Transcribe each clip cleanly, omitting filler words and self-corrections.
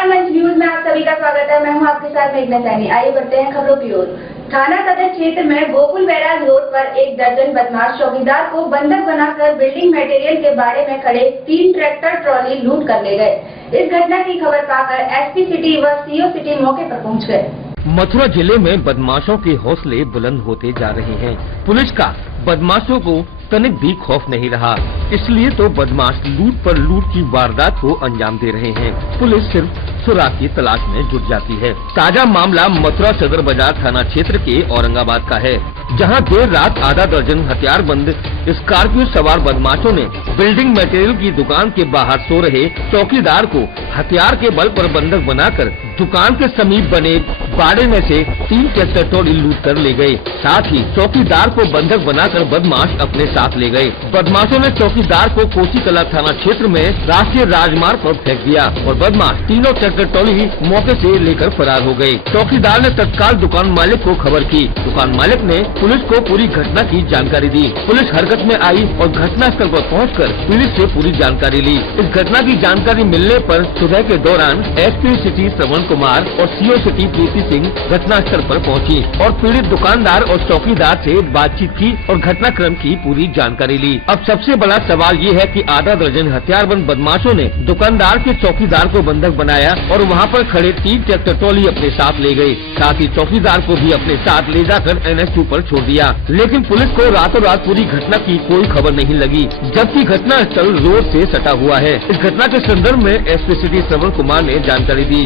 नमस्कार, मंच न्यूज में आप सभी का स्वागत है। मैं हूं आपके साथ मेघना सैनी। आइए बढ़ते हैं खबरों की ओर। थाना सदर क्षेत्र में गोकुल बैराज रोड पर एक दर्जन बदमाश चौकीदार को बंधक बनाकर बिल्डिंग मटेरियल के बाड़े में खड़े 3 ट्रैक्टर ट्रॉली लूट कर ले गए। इस घटना की खबर पाकर एसपी सिटी व सीओ सिटी मौके पर पहुँच गए। मथुरा जिले में बदमाशों के हौसले बुलंद होते जा रहे हैं। पुलिस का बदमाशों को तनिक भी खौफ नहीं रहा, इसलिए तो बदमाश लूट पर लूट की वारदात को अंजाम दे रहे हैं। पुलिस सिर्फ सुराग की तलाश में जुट जाती है। ताजा मामला मथुरा सदर बाजार थाना क्षेत्र के औरंगाबाद का है, जहां देर रात आधा दर्जन हथियारबंद स्कॉर्पियो सवार बदमाशों ने बिल्डिंग मटेरियल की दुकान के बाहर सो रहे चौकीदार को हथियार के बल पर बंधक बनाकर दुकान के समीप बने बाड़े में से 3 ट्रैक्टर ट्रॉली लूट कर ले गए। साथ ही चौकीदार को बंधक बनाकर बदमाश अपने साथ ले गए। बदमाशों ने चौकीदार को कोसी कला थाना क्षेत्र में राष्ट्रीय राजमार्ग पर फेंक दिया और बदमाश तीनों ट्रैक्टर ट्रॉली मौके से लेकर फरार हो गए। चौकीदार ने तत्काल दुकान मालिक को खबर की। दुकान मालिक ने पुलिस को पूरी घटना की जानकारी दी। पुलिस हरकत में आई और घटना स्थल पर पहुंचकर पीड़ित से पूरी जानकारी ली। इस घटना की जानकारी मिलने पर सुबह के दौरान एसपी सिटी श्रवण कुमार और सीओ सिटी प्रीति सिंह घटना स्थल पर पहुंची और पीड़ित दुकानदार और चौकीदार से बातचीत की और घटनाक्रम की पूरी जानकारी ली। अब सबसे बड़ा सवाल ये है कि आधा दर्जन हथियारबंद बदमाशों ने दुकानदार के चौकीदार को बंधक बनाया और वहाँ पर खड़े 3 ट्रैक्टर ट्रॉली अपने साथ ले गए। साथ ही चौकीदार को भी अपने साथ ले जाकर NH2 पर छोड़ दिया। लेकिन पुलिस को रातों रात पूरी घटना की कोई खबर नहीं लगी, जबकि घटना स्थल रोड से सटा हुआ है। इस घटना के संदर्भ में एसपी सिटी श्रवण कुमार ने जानकारी दी।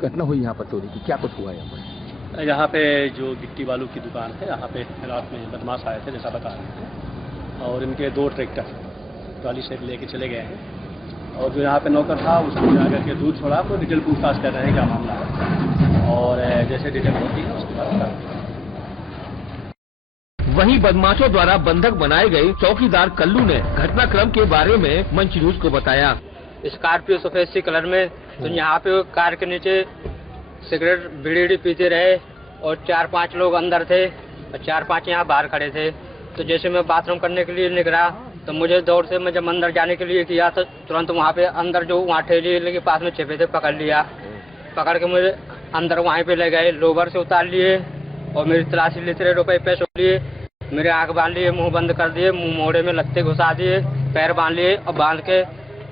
घटना हुई यहाँ पर चोरी की, क्या कुछ हुआ यहाँ पे जो गिट्टी बालू की दुकान है, यहाँ पे रात में बदमाश आए थे जैसा बता रहे थे, और इनके 2 ट्रैक्टर ट्रॉली से लेके चले गए हैं। और जो यहाँ पे नौकर था उसको जाकर के दूध छोड़ा, तो डिटेल पूछताछ कर रहे हैं क्या मामला है, और जैसे डिटेल होती है उसके बाद। वहीं बदमाशों द्वारा बंधक बनाए गए चौकीदार कल्लू ने घटनाक्रम के बारे में मंच न्यूज को बताया। स्कॉर्पियो सफेद सी कलर में, तो यहाँ पे कार के नीचे सिगरेट बीड़ी पीते रहे और 4-5 लोग अंदर थे और 4-5 यहाँ बाहर खड़े थे। तो जैसे मैं बाथरूम करने के लिए निकला तो मुझे दौड़ से मैं जब अंदर जाने के लिए किया तो तुरंत वहाँ पे अंदर जो वहाँ ठेले के पास में छिपे थे पकड़ लिया। पकड़ के मुझे अंदर वहीं पे ले गए, लोवर से उतार लिए और मेरी तलाशी लेते रहे, रुपये पैसे लिए, मेरे आँख बांध लिए, मुँह बंद कर दिए, मुँह मोड़े में लगते घुसा दिए, पैर बांध लिए और बांध के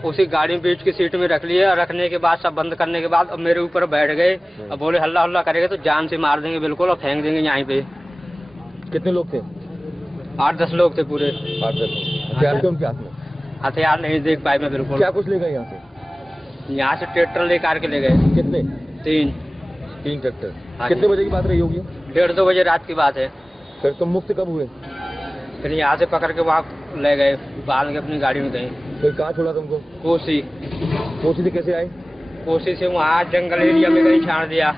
उसी गाड़ी बीच की सीट में रख लिए। और रखने के बाद सब बंद करने के बाद अब मेरे ऊपर बैठ गए और बोले हल्ला हल्ला करेंगे तो जान से मार देंगे बिल्कुल और फेंक देंगे यहाँ पे। कितने लोग थे? 8-10 लोग थे पूरे। 8-10 हथियार थे उनके हाथ में? हथियार नहीं देख पाए मैं बिल्कुल। क्या कुछ ले गए यहाँ से? यहाँ से ट्रैक्टर लेकर के ले गए। कितने? 3 ट्रैक्टर। कितने बजे की बात रही होगी? 1:30-2 बजे रात की बात है। फिर तुम मुक्त कब हुए? फिर यहाँ से पकड़ के वहाँ ले गए, बांध के अपनी गाड़ी में गए। फिर कहाँ छोड़ा तुमको? कोसी से कैसे आए? कोसी से वहाँ जंगल एरिया में कहीं छाड़ दिया,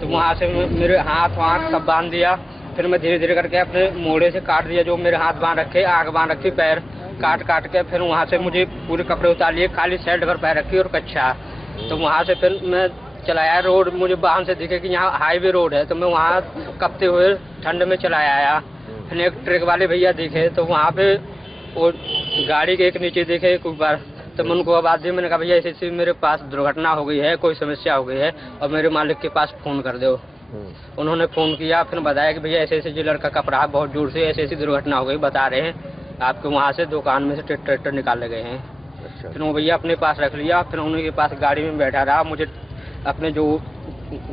तो वहाँ से मेरे हाथ वहाँ सब बांध दिया। फिर मैं धीरे धीरे करके अपने मोड़े से काट दिया, जो मेरे हाथ बांध रखे, आग बांध रखी, पैर काट के फिर वहाँ से मुझे पूरे कपड़े उतार लिए, खाली शर्ट भर पैर रखी और कच्चा। तो वहाँ से फिर मैं चलाया रोड, मुझे वाहन से दिखे कि यहाँ हाईवे रोड है, तो मैं वहाँ कपते हुए ठंड में चलाया आया। फिर एक ट्रक वाले भैया दिखे तो वहाँ पे वो गाड़ी के एक नीचे देखे एक ऊपर, तो मैं उनको आवाज़ दी, मैंने कहा भैया ऐसे मेरे पास दुर्घटना हो गई है, कोई समस्या हो गई है और मेरे मालिक के पास फ़ोन कर दो। उन्होंने फ़ोन किया, फिर बताया कि भैया ऐसे जो लड़का कपड़ा बहुत दूर से ऐसी दुर्घटना हो गई, बता रहे हैं आपके वहाँ से दुकान में से ट्रैक्टर निकाले गए हैं। अच्छा। फिर वो भैया अपने पास रख लिया। फिर उनके पास गाड़ी में बैठा रहा, मुझे अपने जो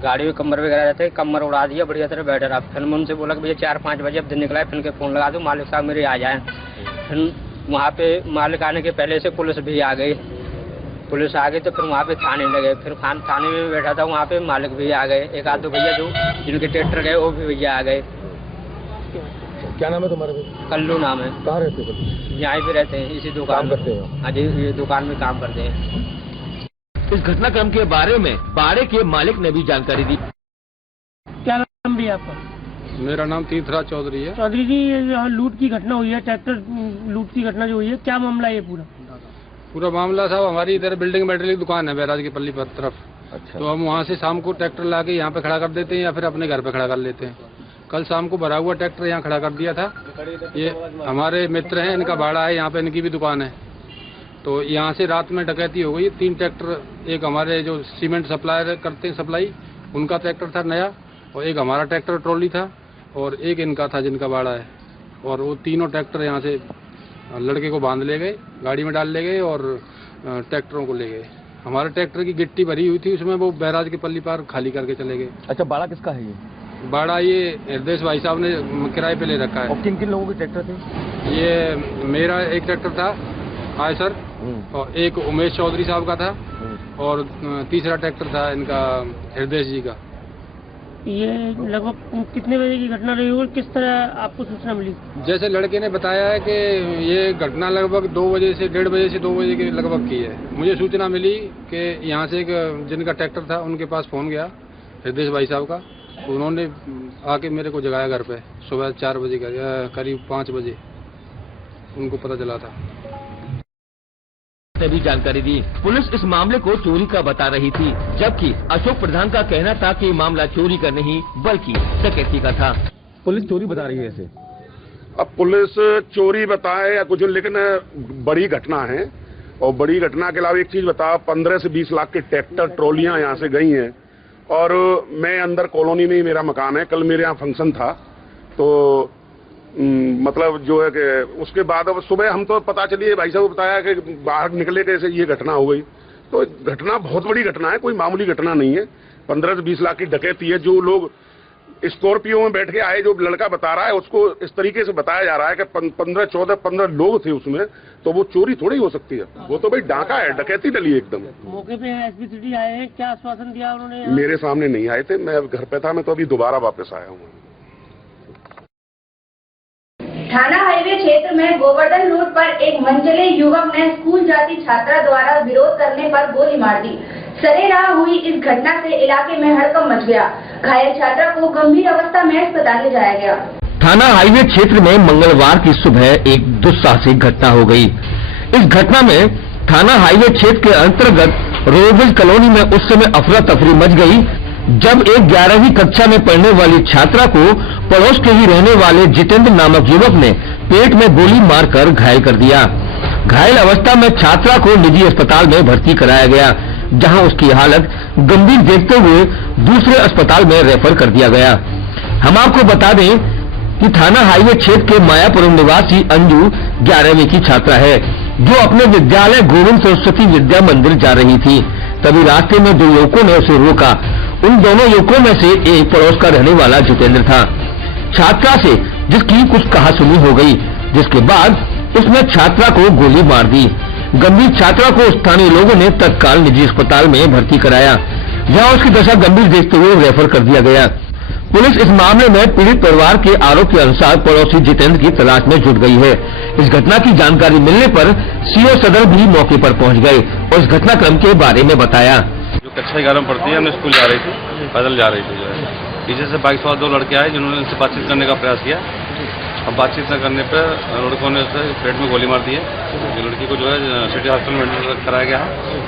गाड़ी में कमर वगैरह रहते हैं कमर उड़ा दिया, बढ़िया तरह बैठा रहा। फिर मैं उनसे बोला कि भैया 4-5 बजे अब दिन निकला है, फिर के फ़ोन लगा दूँ मालिक साहब मेरे आ जाएँ। फिर वहाँ पे मालिक आने के पहले से पुलिस भी आ गई। पुलिस आ गई तो फिर वहाँ पे थाने लगे। फिर थाने में बैठा था, वहाँ पे मालिक भी आ गए, 1-2 भैया जो जिनके ट्रैक्टर गए वो भी भैया आ गए। क्या नाम है तुम्हारा? कल्लू नाम है। कहाँ रहते हो? यहाँ पे रहते हैं, इसी दुकान करते हो? हाँ जी, ये दुकान में काम करते हैं। इस घटनाक्रम के बारे में बाड़े के मालिक ने भी जानकारी दी। क्या नाम भी आपका? मेरा नाम तीर्थराज चौधरी है। चौधरी जी, यहाँ लूट की घटना हुई है, ट्रैक्टर लूट की घटना जो हुई है, क्या मामला है ये पूरा? मामला साहब, हमारी इधर बिल्डिंग मटेरियल की दुकान है बैराज की पल्ली पर तरफ। अच्छा। तो हम वहाँ से शाम को ट्रैक्टर ला के यहाँ पे खड़ा कर देते हैं या फिर अपने घर पे खड़ा कर लेते हैं। कल शाम को भरा हुआ ट्रैक्टर यहाँ खड़ा कर दिया था। ये हमारे मित्र हैं, इनका भाड़ा है, यहाँ पे इनकी भी दुकान है। तो यहाँ से रात में डकैती हो गई। 3 ट्रैक्टर, एक हमारे जो सीमेंट सप्लायर करते हैं सप्लाई, उनका ट्रैक्टर था नया, और एक हमारा ट्रैक्टर ट्रॉली था, और एक इनका था जिनका बाड़ा है। और वो तीनों ट्रैक्टर यहाँ से लड़के को बांध ले गए, गाड़ी में डाल ले गए और ट्रैक्टरों को ले गए। हमारे ट्रैक्टर की गिट्टी भरी हुई थी, उसमें वो बैराज के पल्ली पार खाली करके चले गए। अच्छा, बाड़ा किसका है ये? बाड़ा ये हृदय भाई साहब ने किराए पे ले रखा है। और किन किन लोगों के ट्रैक्टर थे? ये मेरा एक ट्रैक्टर था आयसर, और एक उमेश चौधरी साहब का था, और तीसरा ट्रैक्टर था इनका हृदय जी का। ये लगभग कितने बजे की घटना रही और किस तरह आपको सूचना मिली? जैसे लड़के ने बताया है कि ये घटना लगभग 2 बजे से 1:30 बजे से 2 बजे के लगभग की है। मुझे सूचना मिली कि यहाँ से एक जिनका ट्रैक्टर था उनके पास फोन गया हृदय भाई साहब का, उन्होंने आके मेरे को जगाया घर पे सुबह 4 बजे का, करीब 5 बजे उनको पता चला था। ने भी जानकारी दी। पुलिस इस मामले को चोरी का बता रही थी, जबकि अशोक प्रधान का कहना था कि मामला चोरी का नहीं बल्कि डकैती का था। पुलिस चोरी बता रही है ऐसे? अब पुलिस चोरी बताए या कुछ, लेकिन बड़ी घटना है। और बड़ी घटना के अलावा एक चीज बता, 15 से 20 लाख के ट्रैक्टर ट्रॉलियां यहाँ से गई हैं। और मैं अंदर कॉलोनी में ही मेरा मकान है, कल मेरे यहाँ फंक्शन था, तो मतलब जो है कि उसके बाद अब सुबह हम तो पता चली भाई साहब बताया कि बाहर निकले कैसे ये घटना हो गई। तो घटना बहुत बड़ी घटना है, कोई मामूली घटना नहीं है। 15 से 20 लाख की डकैती है। जो लोग स्कॉर्पियो में बैठ के आए, जो लड़का बता रहा है, उसको इस तरीके से बताया जा रहा है कि 15 लोग थे उसमें, तो वो चोरी थोड़ी हो सकती है। वो तो भाई डाका है, डकैती डली है एकदम। मौके पे एसपी सिटी आए हैं, क्या आश्वासन दिया उन्होंने? मेरे सामने नहीं आए थे, मैं घर पे था, मैं तो अभी दोबारा वापस आया हूँ। थाना हाईवे क्षेत्र में गोवर्धन रोड पर एक मंझले युवक ने स्कूल जाती छात्रा द्वारा विरोध करने पर गोली मार दी। सरेराह हुई इस घटना से इलाके में हड़कंप मच गया। घायल छात्रा को गंभीर अवस्था में अस्पताल ले जाया गया। थाना हाईवे क्षेत्र में मंगलवार की सुबह एक दुस्साहसिक घटना हो गई। इस घटना में थाना हाईवे क्षेत्र के अंतर्गत रोडवेज कॉलोनी में उस समय अफरा तफरी मच गई, जब एक 11वीं कक्षा में पढ़ने वाली छात्रा को पड़ोस के ही रहने वाले जितेंद्र नामक युवक ने पेट में गोली मारकर घायल कर दिया। घायल अवस्था में छात्रा को निजी अस्पताल में भर्ती कराया गया, जहां उसकी हालत गंभीर देखते हुए दूसरे अस्पताल में रेफर कर दिया गया। हम आपको बता दें कि थाना हाईवे क्षेत्र के मायापुरम निवासी अंजू 11वीं की छात्रा है, जो अपने विद्यालय गोविंद सरस्वती विद्या मंदिर जा रही थी। तभी रास्ते में 2 युवकों ने उसे रोका। उन दोनों युवकों में से एक पड़ोस का रहने वाला जितेंद्र था। छात्रा से जिसकी कुछ कहासुनी हो गई, जिसके बाद उसने छात्रा को गोली मार दी। गंभीर छात्रा को स्थानीय लोगों ने तत्काल निजी अस्पताल में भर्ती कराया, जहां उसकी दशा गंभीर देखते हुए रेफर कर दिया गया। पुलिस इस मामले में पीड़ित परिवार के आरोप के अनुसार पड़ोसी जितेंद्र की तलाश में जुट गई है। इस घटना की जानकारी मिलने पर सीओ सदर भी मौके पर पहुंच गए और इस घटनाक्रम के बारे में बताया। जो कक्षा 11 में पढ़ती है, हमने स्कूल जा रही थी, पैदल जा रही थी। जो है पीछे से बाइक सवार 2 लड़के आए, जिन्होंने उनसे बातचीत करने का प्रयास किया। अब बातचीत न करने पर लड़कों ने उसे पेट में गोली मार दी है। लड़की को जो है सिटी हॉस्पिटल में एडमिट कराया गया,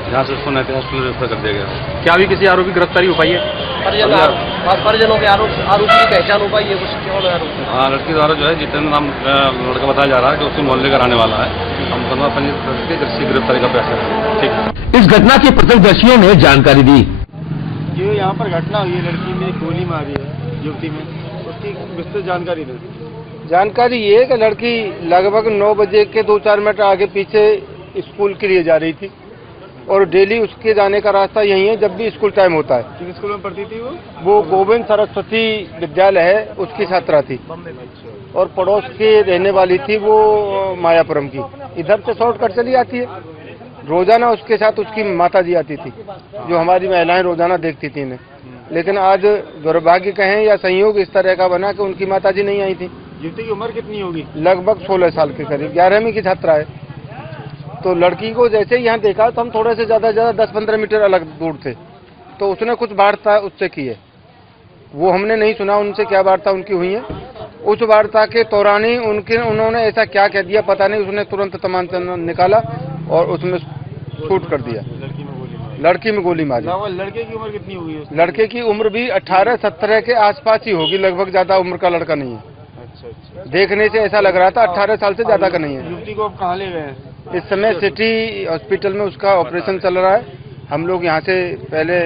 जहाँ से उसको नैतिक हॉस्पिटल में रेफर कर दिया गया। क्या अभी किसी आरोपी की गिरफ्तारी हो पाई है? परिजनों के आरोपी की पहचान हो पाई है? हाँ, लड़की द्वारा जो है जितेंद्र नाम लड़का बताया जा रहा है, जो उसके मोहल्ले का रहने वाला है। हम मुकदमा पंजीकृत करके गिरफ्तारी का प्रयास करेंगे। ठीक। इस घटना के प्रत्यक्षदर्शियों ने जानकारी दी। जो यहाँ पर घटना हुई है, लड़की में गोली मारी है युवती में, उसकी विस्तृत जानकारी नहीं। जानकारी ये है कि लड़की लगभग 9 बजे के 2-4 मिनट आगे पीछे स्कूल के लिए जा रही थी, और डेली उसके जाने का रास्ता यही है जब भी स्कूल टाइम होता है। किस स्कूल में पढ़ती थी वो गोविंद सरस्वती विद्यालय है, उसकी छात्रा थी, और पड़ोस के रहने वाली थी वो मायापुरम की। इधर से शॉर्टकट चली आती है। रोजाना उसके साथ उसकी माताजी आती थी, जो हमारी महिलाएं रोजाना देखती थी इन्हें। लेकिन आज दुर्भाग्य कहें या संयोग इस तरह का बना कि उनकी माताजी नहीं आई थी। युवती की उम्र कितनी होगी? लगभग 16 साल के करीब, 11वीं की छात्रा है। तो लड़की को जैसे यहाँ देखा तो हम थोड़े से ज्यादा 10-15 मीटर अलग दूर थे, तो उसने कुछ वार्ता उससे की है। वो हमने नहीं सुना उनसे क्या वार्ता उनकी हुई है। उस वार्ता के दौरान ही उन्होंने ऐसा क्या कह दिया पता नहीं, उसने तुरंत तमाचा निकाला और उसमें शूट कर दिया। लड़की में गोली मारी। लड़के की उम्र कितनी हुई है? लड़के की उम्र भी 18-17 के आसपास ही होगी, लगभग ज्यादा उम्र का लड़का नहीं है। अच्छा। देखने से ऐसा लग रहा था 18 साल से ज्यादा का नहीं है। युवती को अब कहाँ ले गए? इस समय सिटी हॉस्पिटल में उसका ऑपरेशन चल रहा है। हम लोग यहाँ से पहले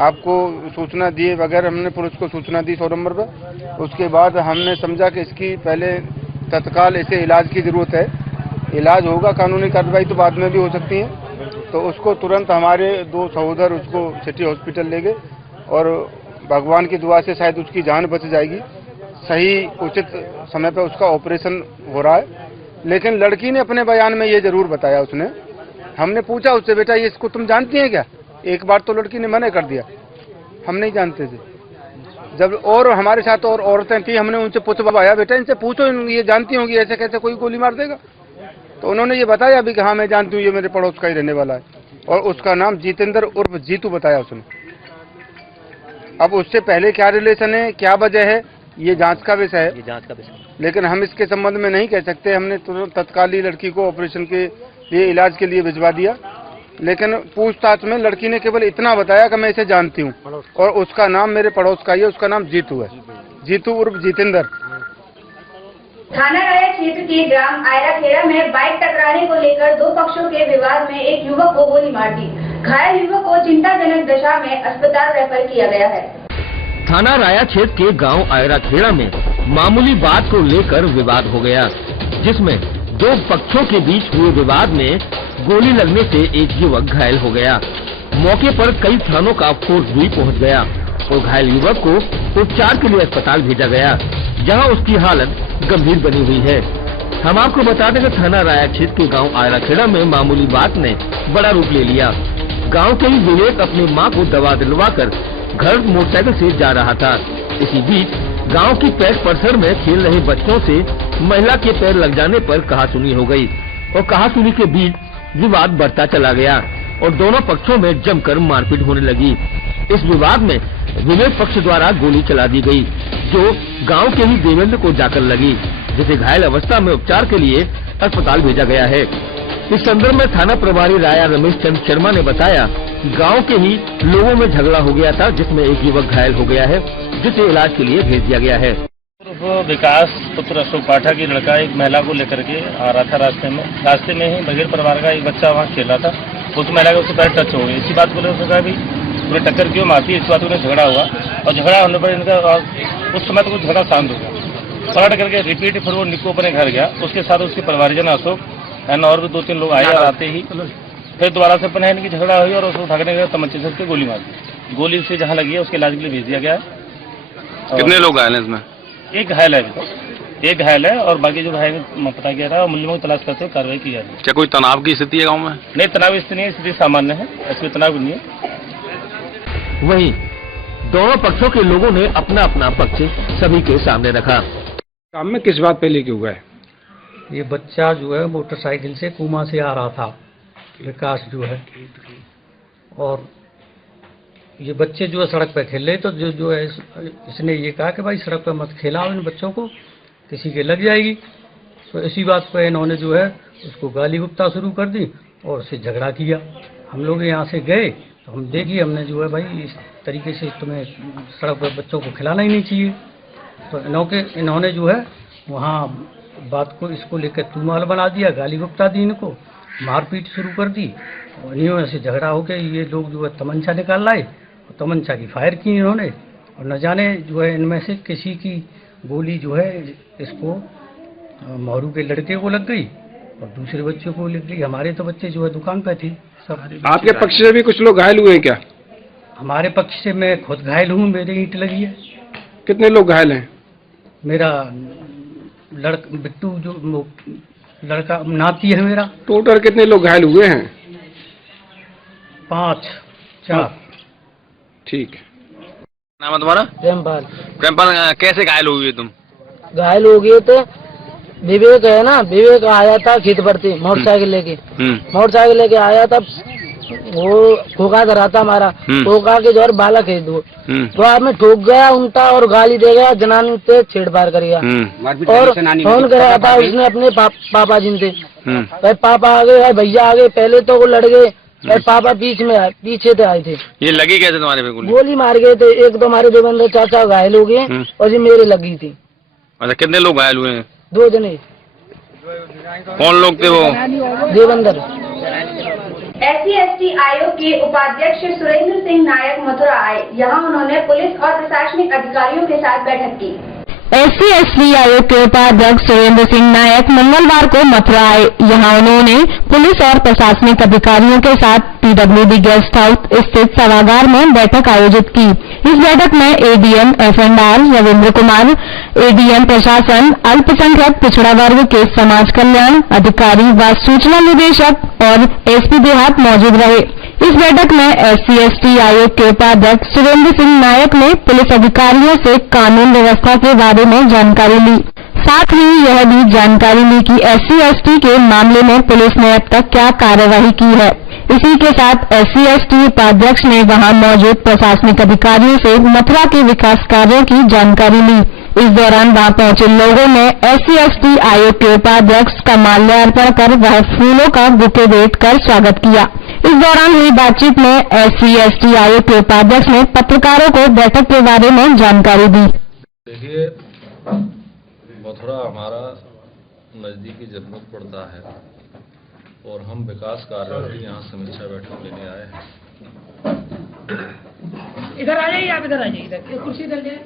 आपको सूचना दिए वगैरह, हमने पुलिस को सूचना दी 100 नंबर पर। उसके बाद हमने समझा कि इसकी पहले तत्काल इसे इलाज की ज़रूरत है। इलाज होगा, कानूनी कार्रवाई तो बाद में भी हो सकती है। तो उसको तुरंत हमारे 2 सहोदर उसको सिटी हॉस्पिटल ले गए और भगवान की दुआ से शायद उसकी जान बच जाएगी। सही उचित समय पर उसका ऑपरेशन हो रहा है। लेकिन लड़की ने अपने बयान में ये जरूर बताया, उसने, हमने पूछा उससे, बेटा ये इसको तुम जानती हैं क्या? एक बार तो लड़की ने मना कर दिया, हम नहीं जानते थे। जब और हमारे साथ और औरतें थी, हमने उनसे पूछवाया, बेटा इनसे पूछो, ये जानती होंगी, ऐसे कैसे कोई गोली मार देगा? तो उन्होंने ये बताया भी कि हाँ मैं जानती हूँ, ये मेरे पड़ोस का ही रहने वाला है। और उसका नाम जितेंद्र उर्फ जीतू बताया उसने। अब उससे पहले क्या रिलेशन है, क्या वजह है, ये जांच का विषय है। लेकिन हम इसके संबंध में नहीं कह सकते। हमने तुरंत तत्काली लड़की को ऑपरेशन के लिए, इलाज के लिए भिजवा दिया। लेकिन पूछताछ में लड़की ने केवल इतना बताया कि मैं इसे जानती हूँ और उसका नाम मेरे पड़ोस का ही है, उसका नाम जीतू है, जीतू उर्फ जितेंद्र। थाना राया क्षेत्र के ग्राम आयराखेड़ा में बाइक टकराने को लेकर 2 पक्षों के विवाद में एक युवक को गोली मार दी। घायल युवक को चिंताजनक दशा में अस्पताल रेफर किया गया है। थाना राया क्षेत्र के गांव आयराखेड़ा में मामूली बात को लेकर विवाद हो गया, जिसमें 2 पक्षों के बीच हुए विवाद में गोली लगने से एक युवक घायल हो गया। मौके पर कई थानों का फोर्स भी पहुंच गया और घायल युवक को उपचार के लिए अस्पताल भेजा गया, जहां उसकी हालत गंभीर बनी हुई है। हम आपको बता दें कि थाना राया क्षेत्र के गांव आयराखेड़ा में मामूली बात ने बड़ा रूप ले लिया। गांव के ही विवेक अपनी मां को दवा दिलवाकर घर मोटरसाइकिल से जा रहा था। इसी बीच गांव की पैठ परिसर में खेल रहे बच्चों से महिला के पैर लग जाने पर कहासुनी हो गई और कहासुनी के बीच विवाद बढ़ता चला गया और दोनों पक्षों में जमकर मारपीट होने लगी। इस विवाद में विवेक पक्ष द्वारा गोली चला दी गई, जो गांव के ही देवेंद्र को जाकर लगी, जिसे घायल अवस्था में उपचार के लिए अस्पताल भेजा गया है। इस संदर्भ में थाना प्रभारी राया रमेश चंद्र शर्मा ने बताया, गांव के ही लोगों में झगड़ा हो गया था, जिसमें एक युवक घायल हो गया है, जिसे इलाज के लिए भेज दिया गया है। विकास पुत्र अशोक पाठक की लड़का एक महिला को लेकर के आ रहा था। रास्ते में ही बघेल परिवार का एक बच्चा वहाँ खेल रहा था, उस महिला का उससे पैर टच हो गई। इसी बात को लेकर कहा भी पूरे टक्कर क्यों मारती है, इस बात को झगड़ा हुआ और झगड़ा होने पर इनका उस समय तो झगड़ा शांत हो गया। पलट करके रिपीट फिर वो निको अपने घर गया, उसके साथ उसके परिवारजन अशोक एंड और भी 2-3 लोग आए और आते ही फिर दोबारा से अपने इनकी झगड़ा हुई और उसको उठाने गया, तमंचे से उसके गोली मार दी। गोली से जहाँ लगी है उसके इलाज के लिए भेज दिया गया है। कितने लोग घायल हैं इसमें? एक घायल है, एक घायल है और बाकी जो घायल पता गया था मूल्यों की तलाश करते हुए कार्रवाई की जा रही है। क्या कोई तनाव की स्थिति है गाँव में? नहीं, तनाव स्थिति नहीं है, स्थिति सामान्य है, इसमें तनाव नहीं है। वहीं दोनों पक्षों के लोगों ने अपना अपना पक्ष सभी के सामने रखा। काम में किस बात पे लेके हुआ है? ये बच्चा जो है मोटरसाइकिल से कुमा से आ रहा था, विकास जो है, और ये बच्चे जो है सड़क पर खेल रहे, तो जो है इसने ये कहा कि भाई सड़क पर मत खेलाओ इन बच्चों को, किसी के लग जाएगी। तो इसी बात पर इन्होंने जो है उसको गाली गुप्ता शुरू कर दी और उससे झगड़ा किया। हम लोग यहाँ से गए तो हम देखिए, हमने जो है भाई इस तरीके से तुम्हें सड़क पर बच्चों को खिलाना ही नहीं चाहिए। तो इन्होंने जो है वहाँ बात को इसको लेकर तुमाल बना दिया, गाली गुप्ता दी, इनको मारपीट शुरू कर दी और इन्हों से झगड़ा हो गया। ये लोग जो है तमंचा निकाल लाए और तमंचा की फायर की इन्होंने, और न जाने जो है इनमें से किसी की गोली जो है इसको मोरू के लड़के को लग गई और दूसरे बच्चों को लग गई। हमारे तो बच्चे जो है दुकान पे थे सब। आपके पक्ष से भी कुछ लोग घायल हुए हैं क्या? हमारे पक्ष से मैं खुद घायल हूँ, मेरे ईंट लगी है। कितने लोग घायल हैं? मेरा बिट्टू जो लड़का नाती है मेरा। टोटल कितने लोग घायल हुए हैं? 5-4। ठीक है। नाम है तुम्हारा? प्रेमपाल। प्रेमपाल, कैसे घायल हुई तुम? घायल हो गए थे, विवेक है ना, विवेक आया था खेत भरती मोटरसाइकिल लेके आया था। वो खोखा धरा था हमारा, खोखा के जोर बालक है दो, तो आप में ठोक गया उल्टा और गाली दे गया, जनानी पे छेड़फाड़ कर गया और फोन कराया था उसने अपने पापा जी से। भाई पापा आ गए, भैया आ गए, पहले तो वो लड़ गए और पापा पीछे से आए थे। ये लगी कैसे तुम्हारे पे गोली? गोली मार गए थे। एक तो हमारे देवेंद्र चाचा घायल हो गए और ये मेरे लगी थी। अच्छा, कितने लोग घायल हुए हैं? 2 जने। कौन लोग थे वो? देवंदर। SC/ST आयोग के उपाध्यक्ष सुरेंद्र सिंह नायक मथुरा आए। यहाँ उन्होंने पुलिस और प्रशासनिक अधिकारियों के साथ बैठक की। SC/ST आयोग के उपाध्यक्ष सुरेंद्र सिंह नायक मंगलवार को मथुरा आए। यहाँ उन्होंने पुलिस और प्रशासनिक अधिकारियों के साथ PWD गेस्ट हाउस स्थित सभागार में बैठक आयोजित की। इस बैठक में ADM F&R Ravindra Kumar, ADM प्रशासन, अल्पसंख्यक पिछड़ा वर्ग के समाज कल्याण अधिकारी व सूचना निदेशक और SP देहात मौजूद रहे। इस बैठक में SC/ST आयोग के उपाध्यक्ष सुरेंद्र सिंह नायक ने पुलिस अधिकारियों से कानून व्यवस्था के बारे में जानकारी ली। साथ ही यह भी जानकारी ली कि SC/ST के मामले में पुलिस ने अब तक क्या कार्यवाही की है। इसी के साथ SC/ST उपाध्यक्ष ने वहां मौजूद प्रशासनिक अधिकारियों से मथुरा के विकास कार्यों की जानकारी ली। इस दौरान वहां पहुंचे लोगों ने SC/ST आयोग के उपाध्यक्ष का माल्यार्पण कर वह फूलों का बुके भेंट कर स्वागत किया। इस दौरान हुई बातचीत में SC/ST आयोग के उपाध्यक्ष ने पत्रकारों को बैठक के बारे में जानकारी दी। देखिए, मथुरा हमारा नजदीकी जनपद पड़ता है और हम विकास कार्यों की यहाँ समीक्षा बैठक लेने आए हैं। इधर आ जाइए, आप इधर आ जाइए, इधर कुर्सी इधर जाए।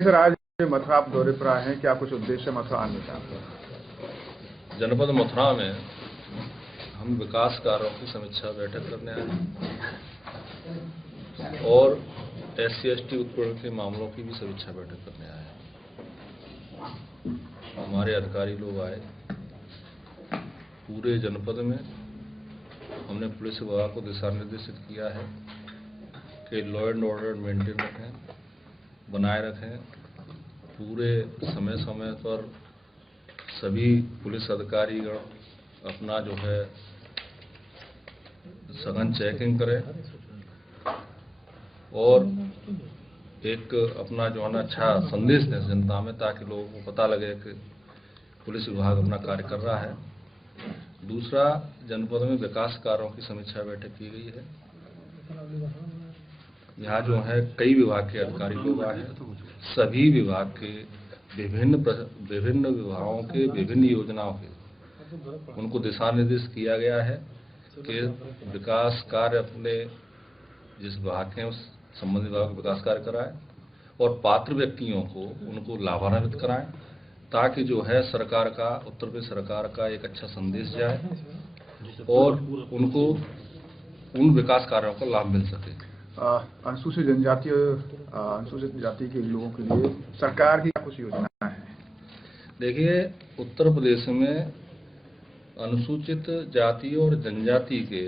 सर, आज मथुरा आप दौरे पर आए हैं, क्या कुछ उद्देश्य मथुरा आने का? जनपद मथुरा में हम विकास कार्यों की समीक्षा बैठक करने आए हैं और SC/ST उत्पीड़न के मामलों की भी समीक्षा बैठक करने आए हैं। हमारे अधिकारी लोग आए। पूरे जनपद में हमने पुलिस विभाग को दिशा निर्देशित किया है कि लॉ एंड ऑर्डर मेंटेन रखें, बनाए रखें। पूरे समय समय पर सभी पुलिस अधिकारीगण अपना जो है सघन चेकिंग करें और एक अपना जो है ना अच्छा संदेश दें जनता में, ताकि लोगों को पता लगे कि पुलिस विभाग अपना कार्य कर रहा है। दूसरा, जनपद में विकास कार्यों की समीक्षा बैठक की गई है। यहाँ जो है कई विभाग के अधिकारी लोग आए हैं। सभी विभाग के विभिन्न विभागों के विभिन्न योजनाओं के उनको दिशा निर्देश किया गया है कि विकास कार्य अपने जिस विभाग के उस संबंधित विभाग को विकास कार्य कराएं और पात्र व्यक्तियों को उनको लाभान्वित कराएं, ताकि जो है सरकार का, उत्तर प्रदेश सरकार का एक अच्छा संदेश जाए और उनको उन विकास कार्यों का लाभ मिल सके। अनुसूचित जाति के लोगों के लिए सरकार की कुछ योजना है? देखिए, उत्तर प्रदेश में अनुसूचित जाति और जनजाति के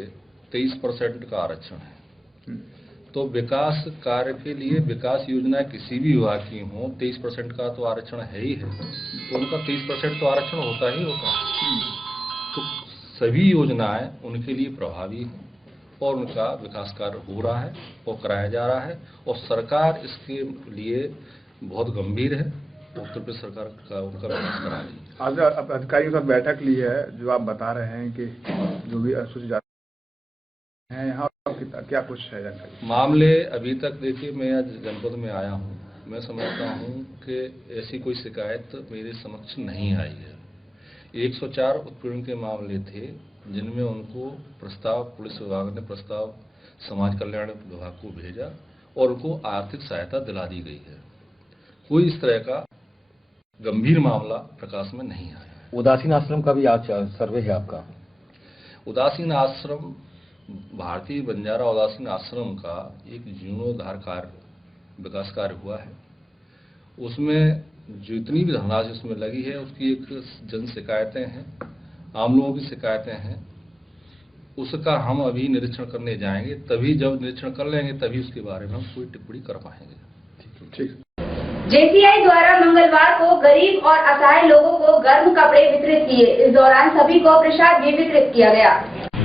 23% का आरक्षण है। तो विकास कार्य के लिए विकास योजना किसी भी विभाग की हो, 23% का तो आरक्षण है ही है, तो उनका 23% तो आरक्षण होता ही होता है। तो सभी योजनाएं उनके लिए प्रभावी हैं और उनका विकास कार्य हो रहा है और कराया जा रहा है और सरकार इसके लिए बहुत गंभीर है। उत्तर प्रदेश सरकार का उनका विकास करा रही है। आज अधिकारियों के साथ बैठक ली है, जो आप बता रहे हैं कि जो भी अनुसूचित जाति हैं यहाँ क्या कुछ है जानकारी? मामले अभी तक देखिए, मैं आज जनपद में आया हूँ, मैं समझता हूँ कि ऐसी कोई शिकायत मेरे समक्ष नहीं आई है। 104 उत्पीड़न के मामले थे जिनमें उनको प्रस्ताव, पुलिस विभाग ने प्रस्ताव समाज कल्याण विभाग को भेजा और उनको आर्थिक सहायता दिला दी गई है। कोई इस तरह का गंभीर मामला प्रकाश में नहीं आया। उदासीन आश्रम का भी आज सर्वे है आपका? उदासीन आश्रम, भारतीय बंजारा उदासीन आश्रम का एक जीर्णोद्धार कार्य, विकास कार्य हुआ है। उसमें जितनी भी धनराशि उसमें लगी है उसकी एक जन शिकायतें हैं, आम लोगों की शिकायतें हैं, उसका हम अभी निरीक्षण करने जाएंगे। तभी जब निरीक्षण कर लेंगे तभी उसके बारे में हम कोई टिप्पणी कर पाएंगे। ठीक। JCI द्वारा मंगलवार को गरीब और असहाय लोगों को गर्म कपड़े वितरित किए। इस दौरान सभी को प्रसाद भी वितरित किया गया।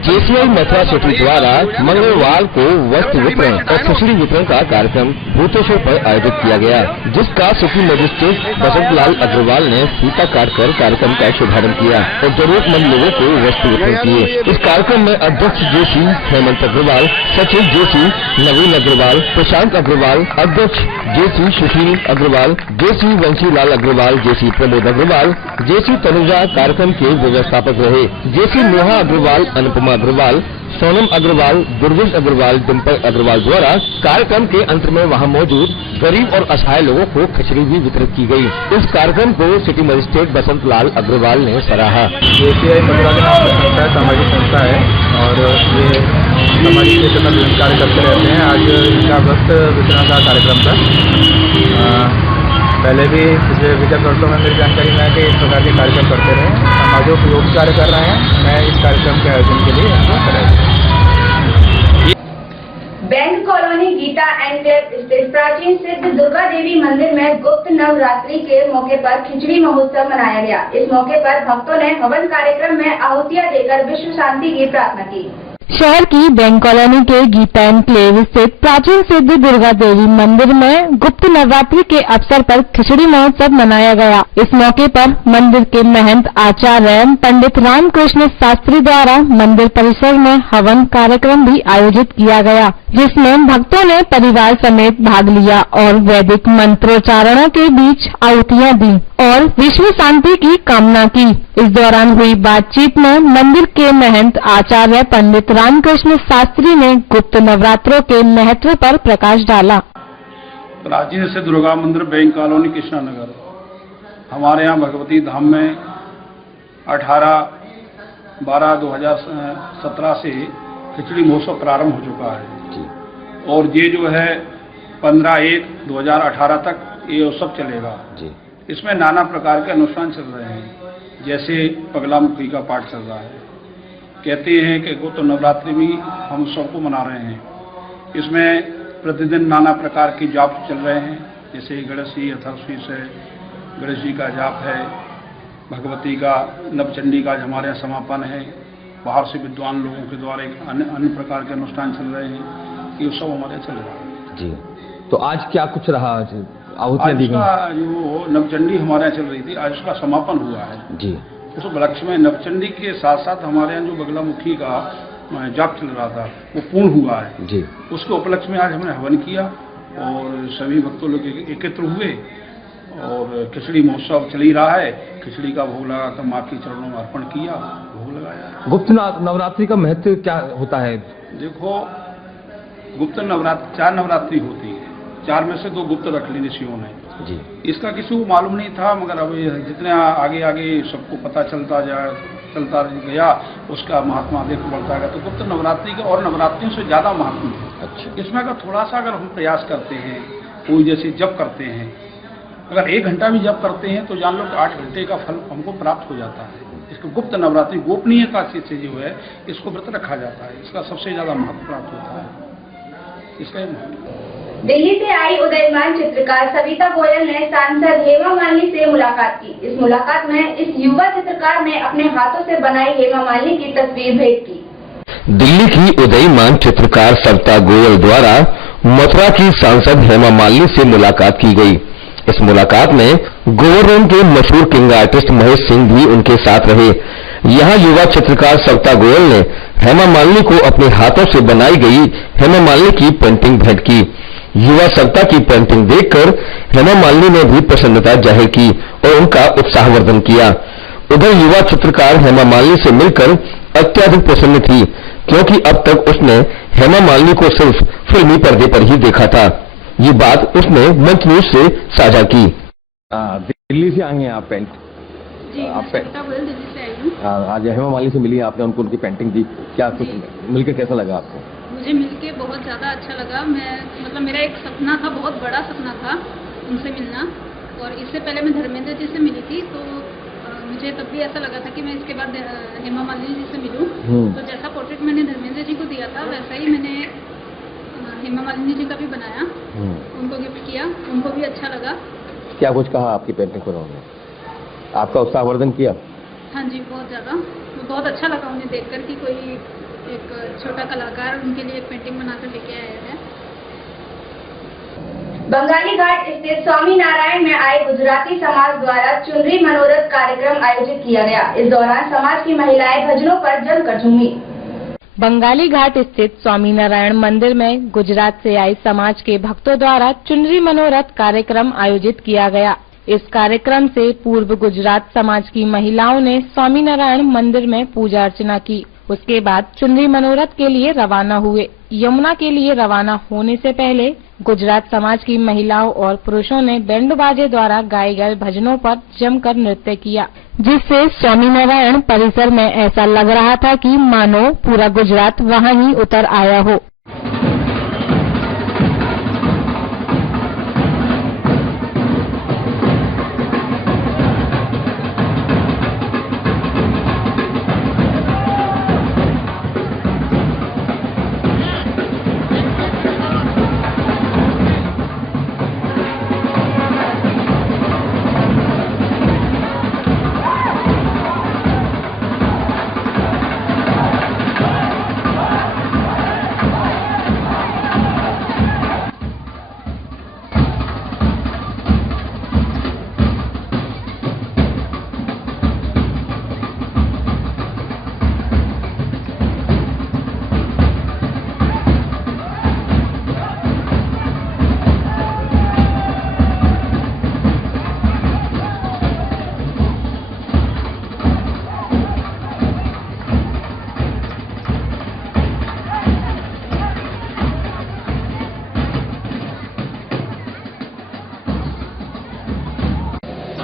जेसीआई मथुरा सिटी द्वारा मंगलवार को वस्त्र वितरण और खिचड़ी वितरण का कार्यक्रम भूतेश्वर पर आयोजित किया गया, जिसका सिटी मजिस्ट्रेट बसंत लाल अग्रवाल ने फीता काटकर कार्यक्रम का शुभारंभ किया और जरूरतमंद लोगों को वस्त्र वितरण किए। इस कार्यक्रम में अध्यक्ष जेसी हेमंत अग्रवाल, सचिव जेसी नवीन अग्रवाल, प्रशांत अग्रवाल, अध्यक्ष जेसी सुशील अग्रवाल, जेसी वंशीलाल अग्रवाल, जेसी प्रमोद अग्रवाल, जेसी तनुजा कार्यक्रम के व्यवस्थापक रहे। जेसी नेहा अग्रवाल, अनुपमा अग्रवाल, सोनम अग्रवाल, दुर्गेश अग्रवाल, डिम्पल अग्रवाल द्वारा कार्यक्रम के अंत में वहां मौजूद गरीब और असहाय लोगों को खिचड़ी भी वितरित की गई। इस कार्यक्रम को सिटी मजिस्ट्रेट बसंत लाल अग्रवाल ने सराहा। जेसीआई मथुरा के नाम से संस्था है, सामाजिक संस्था है और ये सामाजिक क्षेत्र में विभिन्न कार्य करते रहते हैं। आज इनका वस्त्र वितरण का कार्यक्रम था। पहले भी पिछले विगत वर्षों में मेरी जानकारी में है कि इस प्रकार के कार्यक्रम करते रहे, समाजोपयोगी कार्य कर रहे हैं। मैं इस कार्यक्रम के आयोजन के लिए इनको कराया। बैंक कॉलोनी गीता एनक्लेव स्थित प्राचीन सिद्ध दुर्गा देवी मंदिर में गुप्त नवरात्रि के मौके पर खिचड़ी महोत्सव मनाया गया। इस मौके पर भक्तों ने हवन कार्यक्रम में आहुतियां देकर विश्व शांति की प्रार्थना की। शहर की बैंक कॉलोनी के गीता एनक्लेव स्थित प्राचीन सिद्ध दुर्गा देवी मंदिर में गुप्त नवरात्रि के अवसर पर खिचड़ी महोत्सव मनाया गया। इस मौके पर मंदिर के महंत आचार्य पंडित रामकृष्ण शास्त्री द्वारा मंदिर परिसर में हवन कार्यक्रम भी आयोजित किया गया, जिसमें भक्तों ने परिवार समेत भाग लिया और वैदिक मंत्रोच्चारणों के बीच आहुतियां दी और विश्व शांति की कामना की। इस दौरान हुई बातचीत में मंदिर के महंत आचार्य पंडित रामकृष्ण शास्त्री ने गुप्त नवरात्रों के महत्व पर प्रकाश डाला। प्राचीन से दुर्गा मंदिर बैंक कॉलोनी कृष्णानगर, हमारे यहाँ भगवती धाम में 18/12/2017 से खिचड़ी महोत्सव प्रारंभ हो चुका है और ये जो है 15/1/2018 तक ये उत्सव चलेगा। इसमें नाना प्रकार के अनुष्ठान चल रहे हैं, जैसे पगलामुखी का पाठ चल रहा है। कहते हैं कि गुप्त नवरात्रि भी हम सबको मना रहे हैं। इसमें प्रतिदिन नाना प्रकार की जाप चल रहे हैं, जैसे गणेश जी अथर्वशीष है, गणेश जी का जाप है, भगवती का नवचंडी का हमारे यहाँ समापन है। बाहर से विद्वान लोगों के द्वारा एक अन्य प्रकार के अनुष्ठान चल रहे हैं। ये सब हमारे चल रहा है जी। तो आज क्या कुछ रहा? आज का जो नवचंडी हमारे यहाँ चल रही थी, आज उसका समापन हुआ है जी। उस उपलक्ष्य में नवचंडी के साथ साथ हमारे यहाँ जो बगलामुखी का जाप चल रहा था वो पूर्ण हुआ है जी। उसके उपलक्ष्य में आज हमने हवन किया और सभी भक्तों लोग एकत्र हुए और खिचड़ी महोत्सव चल ही रहा है। खिचड़ी का भोग लगाकर माँ के चरणों में अर्पण किया, भोग लगाया। गुप्त नवरात्रि का महत्व क्या होता है? देखो, गुप्त नवरात्रि 4 नवरात्रि होती है, 4 में से 2 गुप्त रख ली ऋषियों ने जी। इसका किसी को मालूम नहीं था, मगर अब जितने आगे आगे सबको पता चलता गया उसका महात्मा देखो बढ़ता गया। तो गुप्त नवरात्रि का और नवरात्रियों से ज्यादा महात्मा है। अच्छा। इसमें अगर थोड़ा सा अगर हम प्रयास करते हैं, कोई जैसे जप करते हैं, अगर 1 घंटा भी जप करते हैं तो जान लो 8 घंटे का फल हमको प्राप्त हो जाता है। इसको गुप्त नवरात्रि गोपनीयता से जो है इसको व्रत रखा जाता है, इसका सबसे ज्यादा महत्व प्राप्त होता है। इसका ही महत्व। दिल्ली से आई उदयमान चित्रकार सविता गोयल ने सांसद हेमा मालिनी से मुलाकात की। इस मुलाकात में इस युवा चित्रकार ने अपने हाथों से बनाई हेमा मालिनी की तस्वीर भेंट की। दिल्ली की उदयमान चित्रकार सविता गोयल द्वारा मथुरा की सांसद हेमा मालिनी से मुलाकात की गई। इस मुलाकात में गोवर्धन के मशहूर किंग आर्टिस्ट महेश सिंह भी उनके साथ रहे। यहाँ युवा चित्रकार सविता गोयल ने हेमा मालिनी को अपने हाथों से बनाई गई हेमा मालिनी की पेंटिंग भेंट की। युवा सविता की पेंटिंग देखकर हेमा मालिनी ने भी प्रसन्नता जाहिर की और उनका उत्साहवर्धन किया। उधर युवा चित्रकार हेमा मालिनी से मिलकर अत्यधिक प्रसन्न थी, क्योंकि अब तक उसने हेमा मालिनी को सिर्फ फिल्मी पर्दे पर ही देखा था। ये बात उसने मंच न्यूज से साझा की। दिल्ली से आए हैं आप पेंट? जी, आप दिल्ली से आई हूँ। आज हेमा मालिनी से मिली, आपने उनको उनकी पेंटिंग दी, क्या कुछ मिलकर कैसा लगा आपको? मुझे मिलके बहुत ज़्यादा अच्छा लगा। मेरा एक सपना था, बहुत बड़ा सपना था उनसे मिलना। और इससे पहले मैं धर्मेंद्र जी से मिली थी, तो मुझे तब भी ऐसा लगा था कि मैं इसके बाद हेमा मालिनी जी से मिलूं। तो जैसा पोर्ट्रेट मैंने धर्मेंद्र जी को दिया था, वैसा ही मैंने हेमा मालिनी जी का भी बनाया, उनको गिफ्ट किया, उनको भी अच्छा लगा। क्या कुछ कहा आपकी पेंटिंग पर उन्होंने? आपका उत्साहवर्धन किया? हाँ जी, बहुत ज़्यादा। बहुत अच्छा लगा उन्हें देखकर कि कोई एक छोटा कलाकार उनके लिए एक पेंटिंग बनाकर लेके आए हैं। बंगाली घाट स्थित स्वामी नारायण में आए गुजराती समाज द्वारा चुनरी मनोरथ कार्यक्रम आयोजित किया गया। इस दौरान समाज की महिलाएं भजनों पर जमकर झूमी। बंगाली घाट स्थित स्वामीनारायण मंदिर में गुजरात से आए समाज के भक्तों द्वारा चुनरी मनोरथ कार्यक्रम आयोजित किया गया। इस कार्यक्रम से पूर्व गुजरात समाज की महिलाओं ने स्वामीनारायण मंदिर में पूजा अर्चना की। उसके बाद चुनरी मनोरथ के लिए रवाना हुए। यमुना के लिए रवाना होने से पहले गुजरात समाज की महिलाओं और पुरुषों ने बैंड बाजे द्वारा गाए गए भजनों पर जमकर नृत्य किया, जिससे स्वामीनारायण परिसर में ऐसा लग रहा था कि मानो पूरा गुजरात वहां ही उतर आया हो।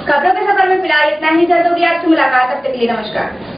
खबरों के सफर में फिलहाल इतना ही। जल्द होगी आपसे मुलाकात। तब तक के लिए नमस्कार।